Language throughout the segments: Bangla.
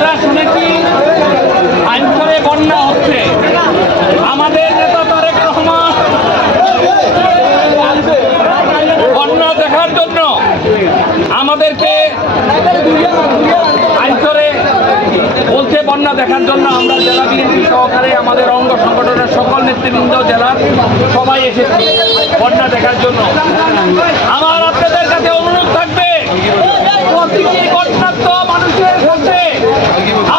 আমরা শুনেছি আইনসরে বন্যা হচ্ছে? আমাদের নেতা তারেক রহমান বন্যা দেখার জন্য আমাদেরকে আইনসরে বলছে বন্যা দেখার জন্য। আমরা জেলা বিএনপি সহকারে আমাদের অঙ্গ সংগঠনের সকল নেতৃবৃন্দ, জেলার সবাই এসেছি বন্যা দেখার জন্য। আমার আপনাদের কাছে অনুরোধ থাকবে প্রতিটি বন্যার্থ মানুষের কাছে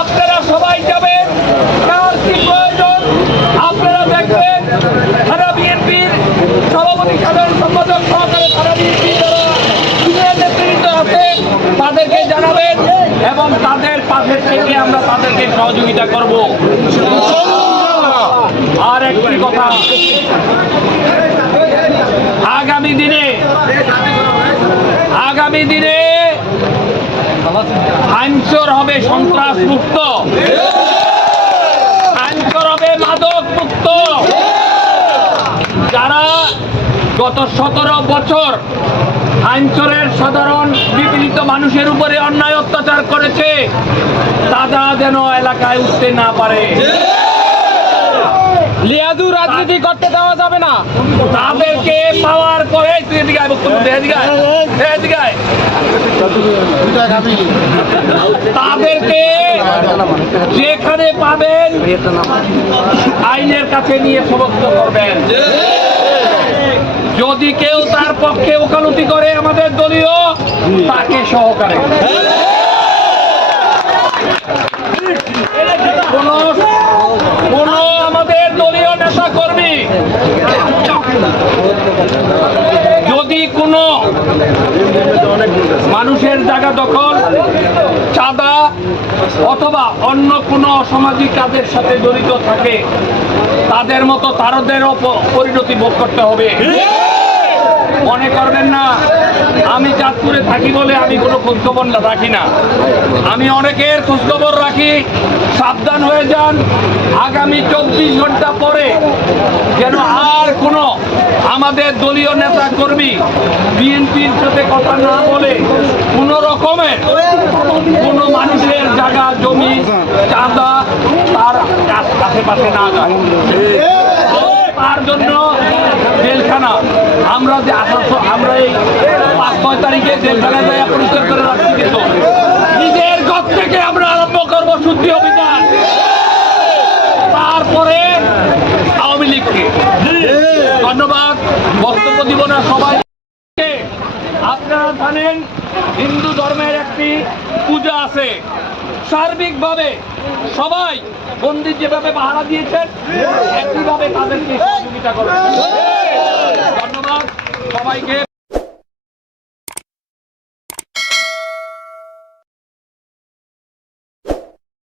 আপনারা সবাই যাবেন কার কি প্রয়োজন আপনারা দেখবেন সারা বিএনপির সভাপতি সাধারণ সম্পাদক সহকারে সারা বিএনপি যারা সিনিয়র নেতৃত্ব আছে তাদেরকে জানাবেন এবং তাদের পাশে থেকে আমরা তাদেরকে সহযোগিতা করব। আর একটি কথা, আগামী দিনে আগামী দিনে আইনচর হবে সন্ত্রাস মুক্ত আইনচর হবে মাদক মুক্ত যারা গত সতেরো বছর আইনচরের সাধারণ বিপীড়িত মানুষের উপরে অন্যায় অত্যাচার করেছে। তারা যেন এলাকায় উঠতে না পারে। লিয়াজু রাজনীতি করতে দেওয়া যাবে না। তাদেরকে পাওয়ার পরে তুই এদিকে বক্তব্য তাদেরকে যেখানে পাবেন আইনের কাছে নিয়ে সমস্ত করবেন। যদি কেউ তার পক্ষে ওকালতি করে আমাদের দলীয়, তাকে সহকারে। কোন আমাদের দলীয় নেতা কর্মী, যদি কোনো মানুষের জায়গা দখল, চাঁদা অথবা অন্য কোনো অসামাজিক কাজের সাথে জড়িত থাকে, তাদের মতো তারদেরও পরিণতি ভোগ করতে হবে। মনে করবেন না, আমি চাঁদপুরে থাকি বলে আমি কোনো খোঁজখবর রাখি না। আমি অনেকের খোঁজখবর রাখি, সাবধান হয়ে যান। আগামী চব্বিশ ঘণ্টা পরে যেন আর কোনো আমাদের দলীয় নেতা কর্মী বিএনপির সাথে কথা না বলে কোনো রকমের কোনো মানুষের জায়গা, জমি, চাঁদা তার আশেপাশে না যায় তার জন্য জেলখানা। আমরা যে আঠারোশো আমরা এই পাঁচ, ছয় তারিখে জেলখানায় যাই পরিষ্কার করে রাখছি কিন্তু নিজের ঘর থেকে আমরা আরম্ভ করব শুদ্ধি অভিযান। তারপরে আওয়ামী লীগকে। ধন্যবাদ। বক্তব্য দিব না সবাই। আপনারা জানেন, হিন্দু ধর্মের একটি পূজা আছে। সার্বিকভাবে সবাই মন্দির যেভাবে পাহারা দিয়েছেন তাদেরকে সহযোগিতা করবেন ধন্যবাদ সবাইকে।